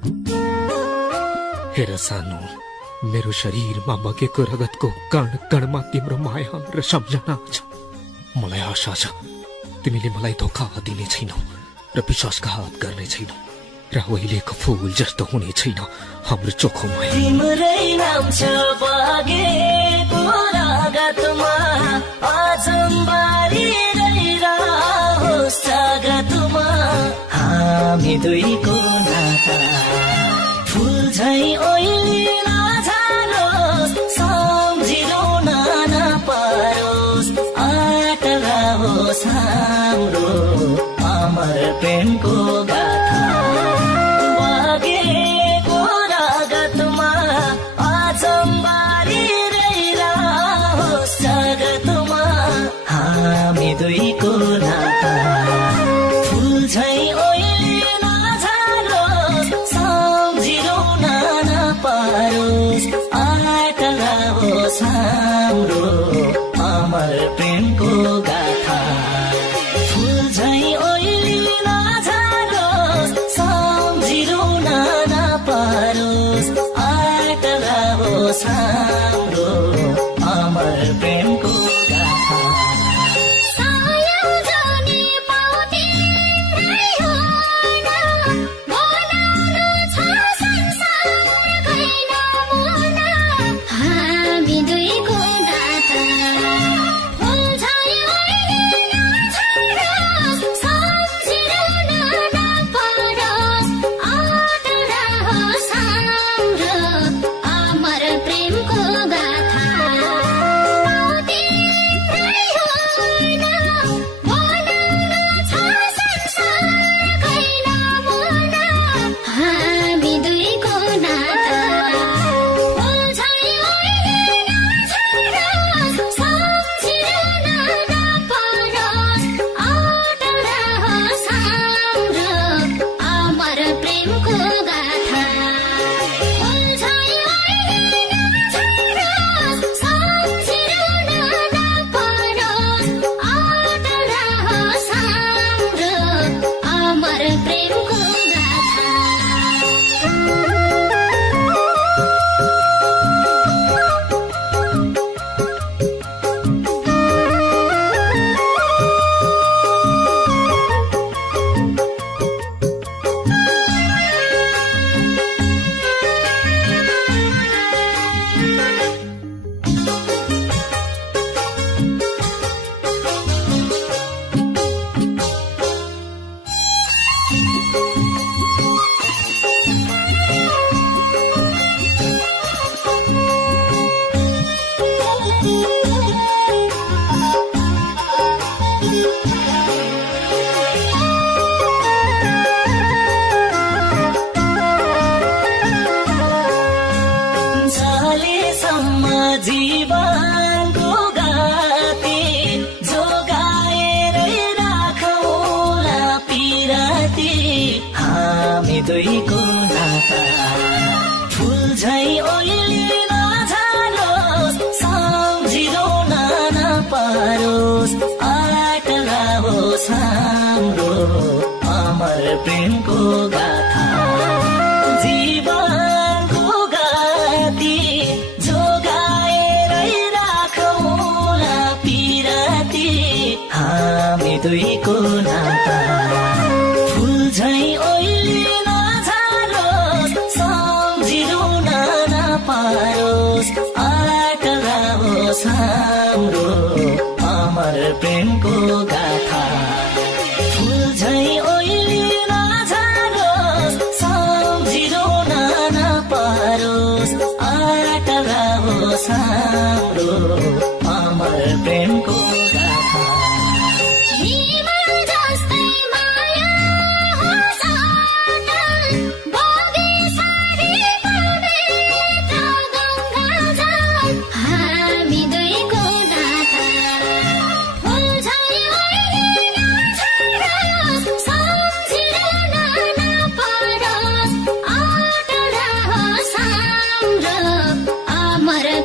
हेर सानो, मेरो शरीरमा बगेको रगतको कण कणमा तिम्रो माया र सम्झना छ। मलाई आशा छ तिमीले मलाई धोका दिने छैनौ र विश्वासघात गर्ने छैनौ र ओइलेको फूल जस्तो हुने छैन हाम्रो चोखो माया। तिम्रै नाम छ बगेको रगतमा, अजम्बारी रहिरहोस् जगतमा हामी दुईको नाता। फूल झै ओइलिन जालोस्, सम्झिरहन नपरोस्, आटलाओस् हाम्रो अमर प्रेमको गाथा। बगेको रगतमा, अजम्बारी रहिरहोस् जगतमा हामी दुईको नाता। फूल झै ओइलिन जालोस्, सम्झिरहन नपरोस्, आटलाओस् हाम्रो अमर प्रेमको गाथा। फूल झै ओइलिन जालोस्, सम्झिरहन नपरोस्, आटलाओस् हाम्रो अमर प्रेमको गाथा। जीवनको गाती जोगाएरै राखौँला पिराती हामी दुईको नाता। फूल झै ओइलिन जालोस्, सम्झिरहन नपरोस्, आटलाओस् हाम्रो अमर प्रेमको गाथा। जीवनको गाती जोगाएरै राखौँला पिराती हामी दुईको नाता। फूल झै ओइलिन जालोस्, सम्झिरहन नपरोस्, आटलाओस् हाम्रो अमर प्रेमको गाथा। फूल झै ओइलिन जालोस्, सम्झिरहन नपरोस्, आटलाओस् हाम्रो अमर प्रेमको गाथा।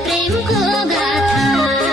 प्रेमको गाथा।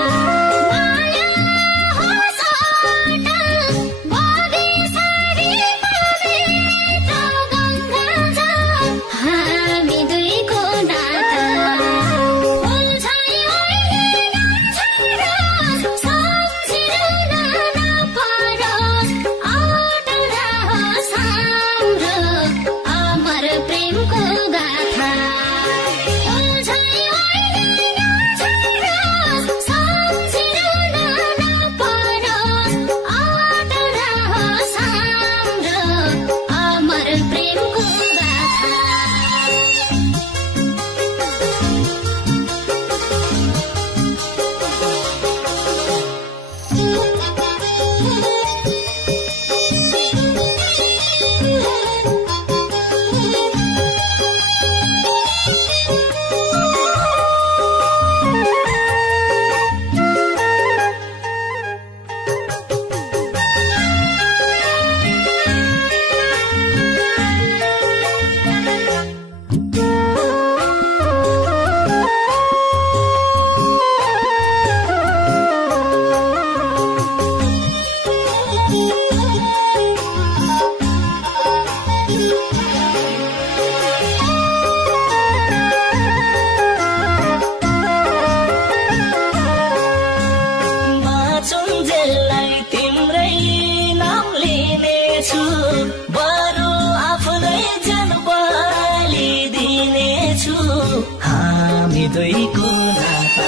दुईको नाता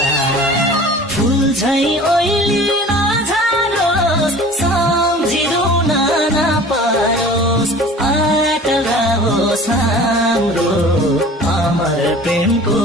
फुल झै ओइलिन झारोस् सम्झिरुन नपरोस् अटला होस् हाम्रो अमर प्रेमको